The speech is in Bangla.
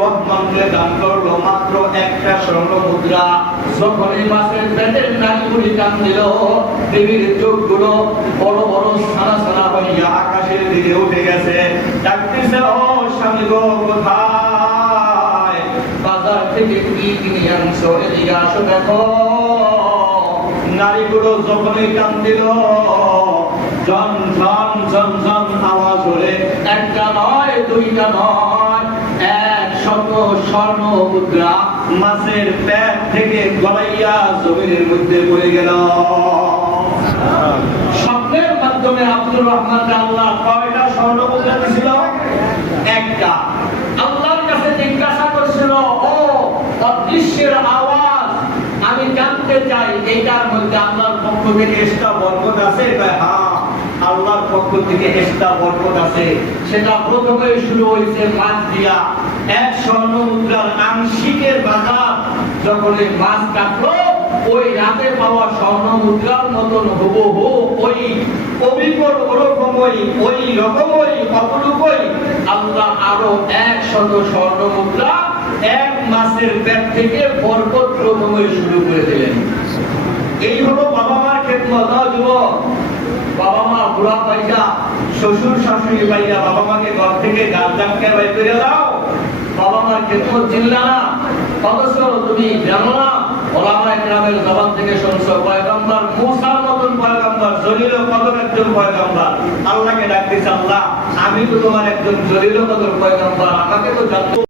রহমানকে দান করলো মাত্র একটা স্বর্ণ মুদ্রা। যখন এই মাছের পেটের নাড়িগুলি টান দিল, দেবীর চোখগুলো বড় বড় সানা সানা হইয়া আকাশের দিকে উঠে গেছে। ডাকতেছে, ও স্বামী গো, কোথায়? বাজার থেকে কি কিনে আনছো, এদিকে আসো দেখো। নারীগুলো যখনই টান দিল, ঝন ঝন ঝন ঝন আওয়াজ হলে একটা নয়, দুইটা নয়, 100 স্বর্ণ মুদ্রা মাছের পেট থেকে গলাইয়া জমিনের মধ্যে পড়ে গেল। স্বপ্নের মাধ্যমে আব্দুর রহমানকে আল্লাহ কয়টা স্বর্ণ মুদ্রা দিয়েছিল? একটা। আল্লাহর কাছে জিজ্ঞাসা করেছিল, ও অদৃশ্যের আওয়াজ আমি জানতে চাই, এটার মধ্যে আল্লাহর পক্ষ থেকে এক্সট্রা বরকত আছে? হ্যাঁ, আল্লাহর পক্ষ থেকে এক্সট্রা বরকত আছে। সেটা প্রথমে শুরু হয়েছে মাছ দিয়া। 1 স্বর্ণ মুদ্রার আংশিকের বাজার যখন এই মাছ কাটলো, ওই রাতে পাওয়া স্বর্ণ মুদ্রার মতন হুবহু ওই অবিকল ওরকমই, ওই রকমই অপরূপই আল্লাহ আরো 100 স্বর্ণ মুদ্রা এক মাসের পেট থেকে বরকত প্রথমে শুরু করে দিলেন। এই হলো বাবা মার খেদমত। যুবক, বাবা মা বুড়া পাইয়া, শ্বশুর শাশুড়ি পাইয়া বাবা মাকে ঘর থেকে গাছ ডাক্তার বাই করে দাও, বাবা মার খেদমত চিল্লা না। অথচ তুমি জানো না, ওলামায়ে কেরামের জবান থেকে শুনছো, পয়গম্বর মুসার মতন পয়গম্বর, জলিল কদর একজন পয়গম্বর আল্লাহকে ডাকতেছে, আল্লাহ আমি তো তোমার একজন জলিল কদর পয়গম্বর, আমাকে তো জানতো